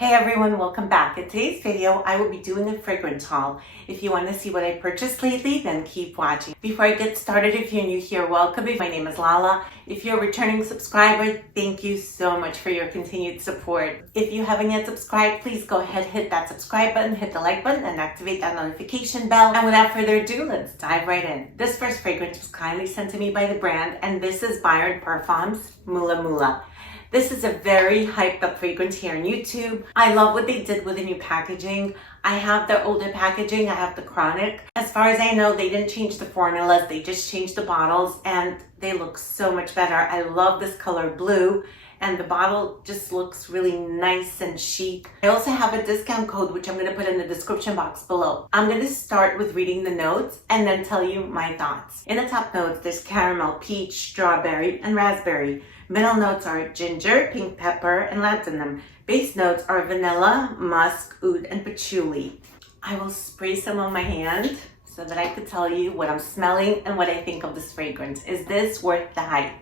Hey everyone, welcome back. In today's video, I will be doing a fragrance haul. If you want to see what I purchased lately, then keep watching. Before I get started, if you're new here, welcome. My name is Lala. If you're a returning subscriber, thank you so much for your continued support. If you haven't yet subscribed, please go ahead, hit that subscribe button, hit the like button, and activate that notification bell. And without further ado, let's dive right in. This first fragrance was kindly sent to me by the brand, and this is Byron Parfums Mula. This is a very hyped up fragrance here on YouTube. I love what they did with the new packaging. I have the older packaging, I have the chronic. As far as I know, they didn't change the formulas, they just changed the bottles and they look so much better. I love this color blue and the bottle just looks really nice and chic. I also have a discount code which I'm gonna put in the description box below. I'm gonna start with reading the notes and then tell you my thoughts. In the top notes, there's caramel, peach, strawberry, and raspberry. Middle notes are ginger, pink pepper, and laddanum. Base notes are vanilla, musk, oud, and patchouli. I will spray some on my hand so that I could tell you what I'm smelling and what I think of this fragrance. Is this worth the hype?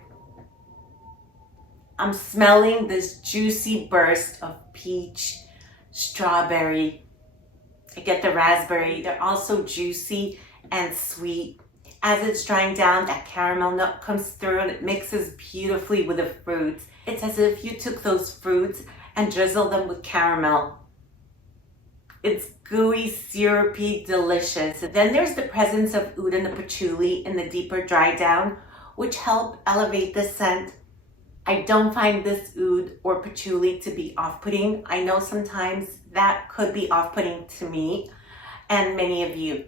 I'm smelling this juicy burst of peach, strawberry. I get the raspberry. They're also juicy and sweet. As it's drying down, that caramel note comes through and it mixes beautifully with the fruits. It's as if you took those fruits and drizzled them with caramel. It's gooey, syrupy, delicious. Then there's the presence of oud and the patchouli in the deeper dry down, which help elevate the scent. I don't find this oud or patchouli to be off-putting. I know sometimes that could be off-putting to me and many of you.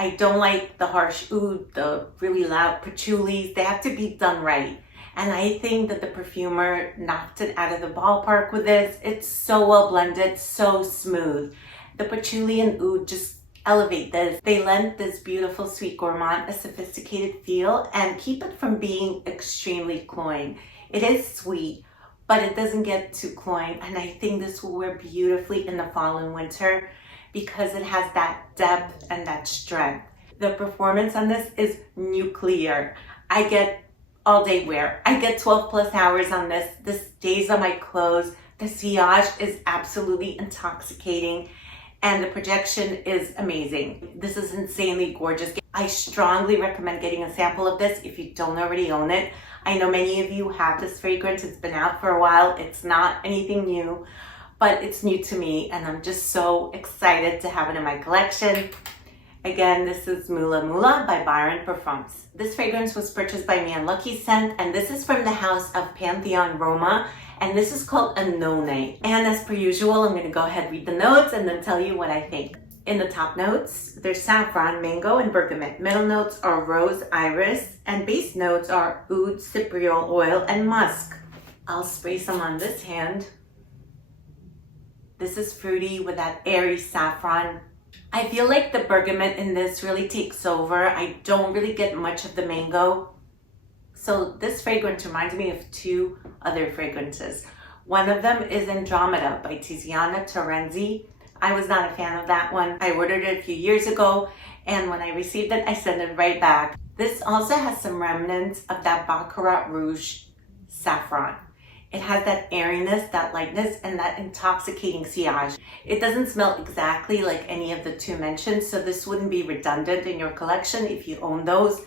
I don't like the harsh oud, the really loud patchoulis. They have to be done right. And I think that the perfumer knocked it out of the ballpark with this. It's so well blended, so smooth. The patchouli and oud just elevate this. They lend this beautiful sweet gourmand a sophisticated feel and keep it from being extremely cloying. It is sweet, but it doesn't get too cloying. And I think this will wear beautifully in the fall and winter, because it has that depth and that strength. The performance on this is nuclear. I get all day wear. I get 12 plus hours on this. This stays on my clothes. The sillage is absolutely intoxicating and the projection is amazing. This is insanely gorgeous. I strongly recommend getting a sample of this if you don't already own it. I know many of you have this fragrance. It's been out for a while. It's not anything new, but it's new to me and I'm just so excited to have it in my collection. Again, this is Mula by Byron Parfums. This fragrance was purchased by me on Lucky Scent and this is from the house of Pantheon, Roma, and this is called Annone. And as per usual, I'm gonna go ahead and read the notes and then tell you what I think. In the top notes, there's saffron, mango, and bergamot. Middle notes are rose, iris, and base notes are oud, cypriol oil, and musk. I'll spray some on this hand. This is fruity with that airy saffron. I feel like the bergamot in this really takes over. I don't really get much of the mango. So this fragrance reminds me of two other fragrances. One of them is Andromeda by Tiziana Terenzi. I was not a fan of that one. I ordered it a few years ago and when I received it, I sent it right back. This also has some remnants of that Baccarat Rouge saffron. It has that airiness, that lightness, and that intoxicating sillage. It doesn't smell exactly like any of the two mentioned, so this wouldn't be redundant in your collection if you own those,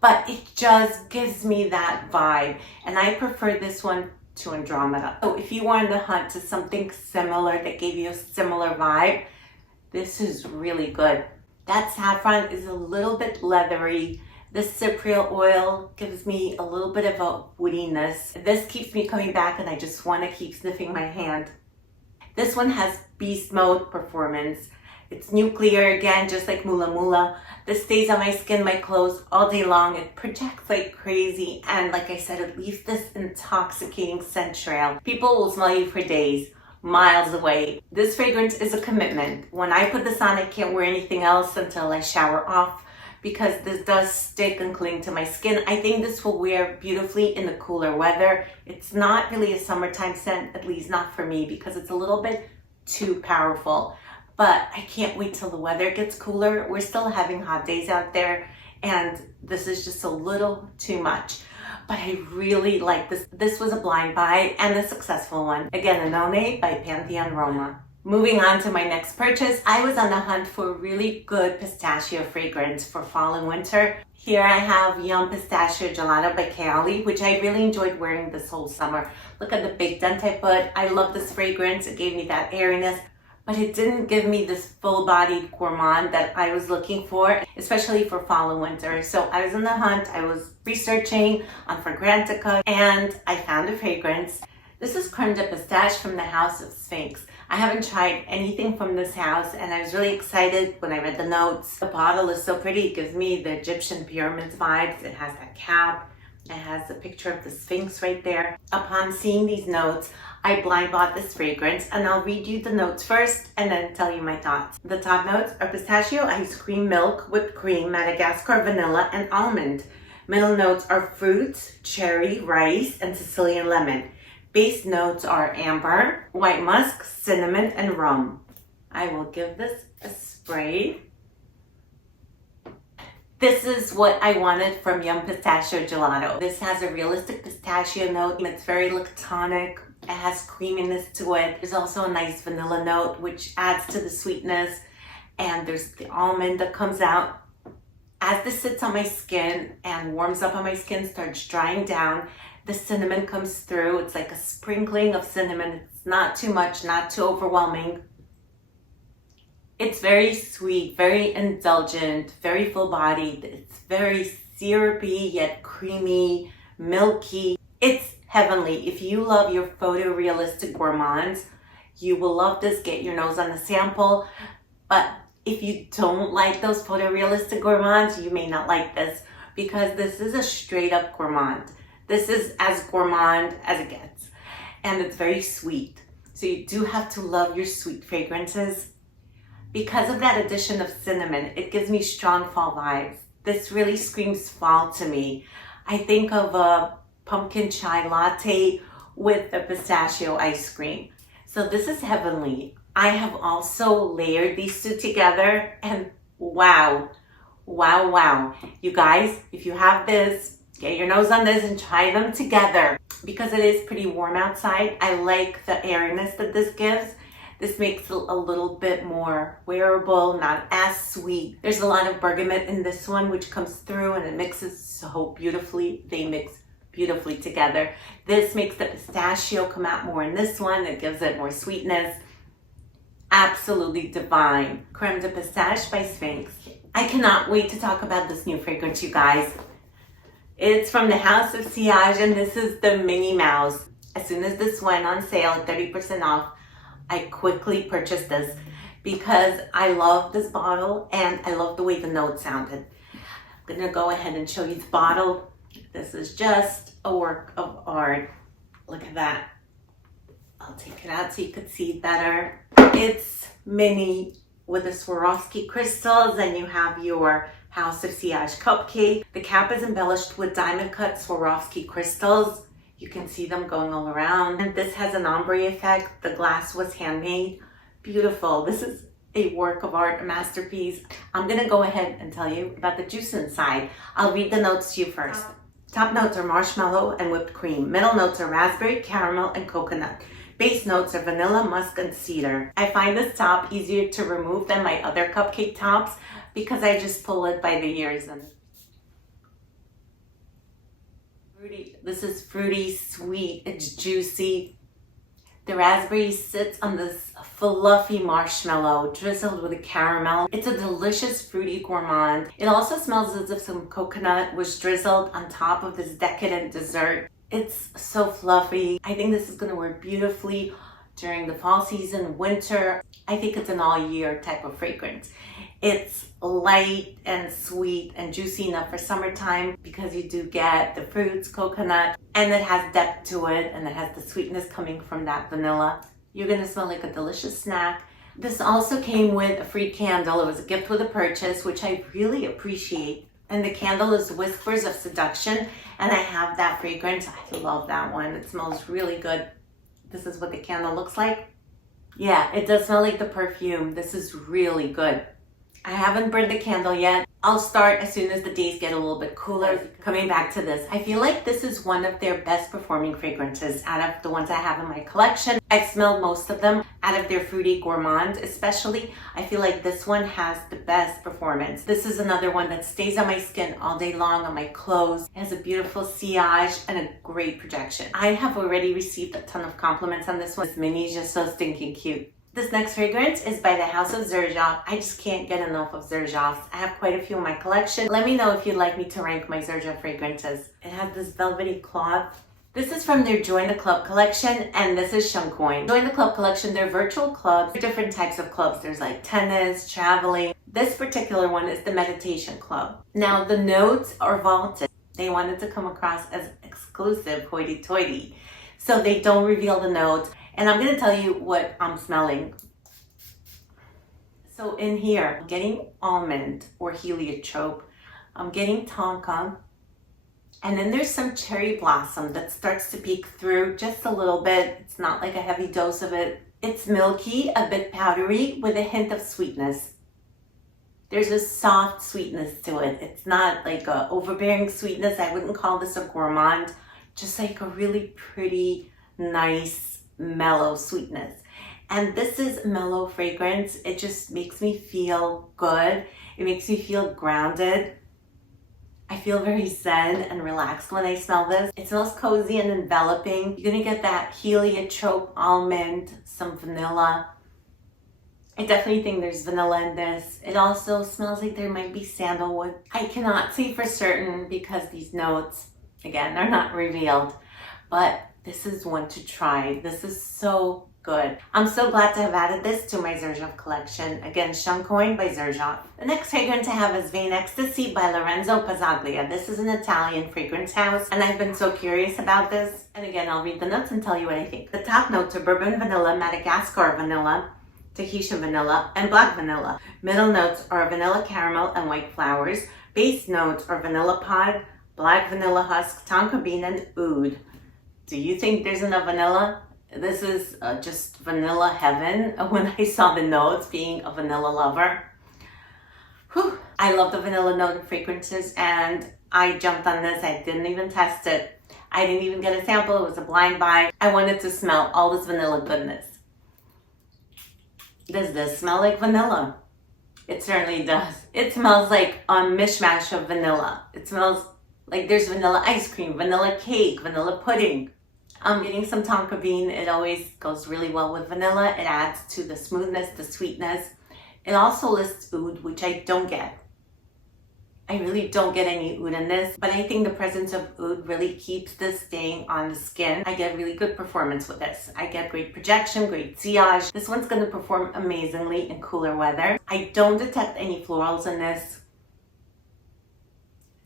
but it just gives me that vibe, and I prefer this one to Andromeda. So if you were on the hunt to something similar that gave you a similar vibe, this is really good. That saffron is a little bit leathery. The cypriol oil gives me a little bit of a woodiness. This keeps me coming back and I just want to keep sniffing my hand. This one has beast mode performance. It's nuclear again, just like Mula. This stays on my skin, my clothes all day long. It projects like crazy and like I said, it leaves this intoxicating scent trail. People will smell you for days, miles away. This fragrance is a commitment. When I put this on, I can't wear anything else until I shower off, because this does stick and cling to my skin. I think this will wear beautifully in the cooler weather. It's not really a summertime scent, at least not for me, because it's a little bit too powerful. But I can't wait till the weather gets cooler. We're still having hot days out there and this is just a little too much. but I really like this. This was a blind buy and a successful one. Again, Annone by Pantheon Roma. Moving on to my next purchase, I was on the hunt for a really good pistachio fragrance for fall and winter. Here I have Yum Pistachio Gelato by Kayali, which I really enjoyed wearing this whole summer. Look at the big dent I put. I love this fragrance. It gave me that airiness, but it didn't give me this full-bodied gourmand that I was looking for, especially for fall and winter. So I was on the hunt. I was researching on Fragrantica, and I found a fragrance. This is Creme de Pistache from the house of Sphinx. I haven't tried anything from this house, and I was really excited when I read the notes. The bottle is so pretty. It gives me the Egyptian pyramids vibes. It has that cap. It has a picture of the Sphinx right there. Upon seeing these notes, I blind bought this fragrance, and I'll read you the notes first and then tell you my thoughts. The top notes are pistachio, ice cream, milk, whipped cream, Madagascar, vanilla, and almond. Middle notes are fruits, cherry, rice, and Sicilian lemon. Base notes are amber, white musk, cinnamon, and rum. I will give this a spray. This is what I wanted from Yum Pistachio Gelato. This has a realistic pistachio note. It's very lactonic. It has creaminess to it. There's also a nice vanilla note, which adds to the sweetness. And there's the almond that comes out. As this sits on my skin and warms up on my skin, starts drying down, the cinnamon comes through. It's like a sprinkling of cinnamon. It's not too much, not too overwhelming. It's very sweet, very indulgent, very full-bodied. It's very syrupy, yet creamy, milky. It's heavenly. If you love your photorealistic gourmands, you will love this. Get your nose on the sample. But if you don't like those photorealistic gourmands, you may not like this, because this is a straight-up gourmand. This is as gourmand as it gets, and it's very sweet. So you do have to love your sweet fragrances. Because of that addition of cinnamon, it gives me strong fall vibes. This really screams fall to me. I think of a pumpkin chai latte with a pistachio ice cream. So this is heavenly. I have also layered these two together, and wow, wow, wow. You guys, if you have this, get your nose on this and try them together. Because it is pretty warm outside, I like the airiness that this gives. This makes it a little bit more wearable, not as sweet. There's a lot of bergamot in this one, which comes through and it mixes so beautifully. They mix beautifully together. This makes the pistachio come out more in this one. It gives it more sweetness. Absolutely divine. Creme de Pistache by Sphinx. I cannot wait to talk about this new fragrance, you guys. It's from the house of Sillage, and this is the Minnie Mouse. As soon as this went on sale at 30% off, I quickly purchased this because I love this bottle and I love the way the note sounded. I'm gonna go ahead and show you the bottle. This is just a work of art. Look at that. I'll take it out so you could see it better. It's Minnie with the Swarovski crystals, and you have your House of Sillage cupcake. The cap is embellished with diamond cut Swarovski crystals. You can see them going all around. And this has an ombre effect. The glass was handmade. Beautiful. This is a work of art, a masterpiece. I'm gonna go ahead and tell you about the juice inside. I'll read the notes to you first. Top notes are marshmallow and whipped cream. Middle notes are raspberry, caramel, and coconut. Base notes are vanilla, musk, and cedar. I find this top easier to remove than my other cupcake tops because I just pull it by the ears. And fruity. This is fruity, sweet, it's juicy. The raspberry sits on this fluffy marshmallow drizzled with a caramel. It's a delicious fruity gourmand. It also smells as if some coconut was drizzled on top of this decadent dessert. It's so fluffy. I think this is going to work beautifully during the fall season, winter. I think it's an all year type of fragrance. It's light and sweet and juicy enough for summertime because you do get the fruits, coconut, and it has depth to it, and it has the sweetness coming from that vanilla. You're gonna smell like a delicious snack. This also came with a free candle. It was a gift with a purchase, which I really appreciate. And the candle is Whispers of Seduction, and I have that fragrance. I love that one. It smells really good. This is what the candle looks like. Yeah, it does smell like the perfume. This is really good. I haven't burned the candle yet. I'll start as soon as the days get a little bit cooler. Coming back to this, I feel like this is one of their best performing fragrances out of the ones I have in my collection. I've smelled most of them. Out of their fruity gourmand especially, I feel like this one has the best performance. This is another one that stays on my skin all day long, on my clothes. It has a beautiful sillage and a great projection. I have already received a ton of compliments on this one. This Minnie is just so stinking cute. This next fragrance is by the House of Xerjoff. I just can't get enough of Xerjoff. I have quite a few in my collection. Let me know if you'd like me to rank my Xerjoff fragrances. It has this velvety cloth. This is from their Join the Club collection, and this is Shunkoin. Join the Club collection, they're virtual clubs. They're different types of clubs. There's like tennis, traveling. This particular one is the meditation club. Now the notes are vaulted. They wanted to come across as exclusive, hoity-toity. So they don't reveal the notes. And I'm going to tell you what I'm smelling. So in here, I'm getting almond or heliotrope. I'm getting tonka. And then there's some cherry blossom that starts to peek through just a little bit. It's not like a heavy dose of it. It's milky, a bit powdery with a hint of sweetness. There's a soft sweetness to it. It's not like a overbearing sweetness. I wouldn't call this a gourmand. Just like a really pretty, nice, mellow sweetness. And this is mellow fragrance. It just makes me feel good. It makes me feel grounded. I feel very zen and relaxed when I smell this. It smells cozy and enveloping. You're gonna get that heliotrope, almond, some vanilla. I definitely think there's vanilla in this. It also smells like there might be sandalwood. I cannot say for certain because these notes, again, are not revealed, but this is one to try. This is so good. I'm so glad to have added this to my Xerjoff collection. Again, Shunkoin by Xerjoff. The next fragrance I have is Ecstasy by Lorenzo Pazzaglia. This is an Italian fragrance house, and I've been so curious about this. And again, I'll read the notes and tell you what I think. The top notes are bourbon vanilla, Madagascar vanilla, Tahitian vanilla, and black vanilla. Middle notes are vanilla caramel and white flowers. Base notes are vanilla pod, black vanilla husk, tonka bean, and oud. Do you think there's enough vanilla? This is just vanilla heaven when I saw the notes, being a vanilla lover. Whew. I love the vanilla note in fragrances, and I jumped on this. I didn't even test it. I didn't even get a sample. It was a blind buy. I wanted to smell all this vanilla goodness. Does this smell like vanilla? It certainly does. It smells like a mishmash of vanilla. It smells like there's vanilla ice cream, vanilla cake, vanilla pudding. I'm getting some tonka bean. It always goes really well with vanilla. It adds to the smoothness, the sweetness. It also lists oud, which I don't get. I really don't get any oud in this, but I think the presence of oud really keeps this staying on the skin. I get really good performance with this. I get great projection, great sillage. This one's going to perform amazingly in cooler weather. I don't detect any florals in this.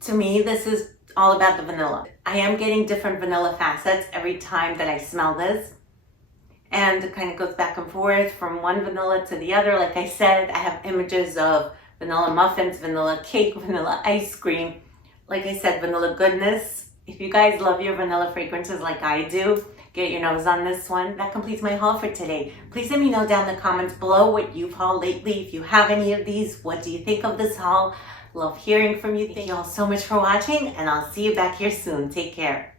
To me, this is all about the vanilla. I am getting different vanilla facets every time that I smell this. And it kind of goes back and forth from one vanilla to the other. Like I said, I have images of vanilla muffins, vanilla cake, vanilla ice cream. Like I said, vanilla goodness. If you guys love your vanilla fragrances like I do, get your nose on this one. That completes my haul for today. Please let me know down in the comments below what you've hauled lately. If you have any of these, what do you think of this haul? Love hearing from you. Thank you all so much for watching, and I'll see you back here soon. Take care.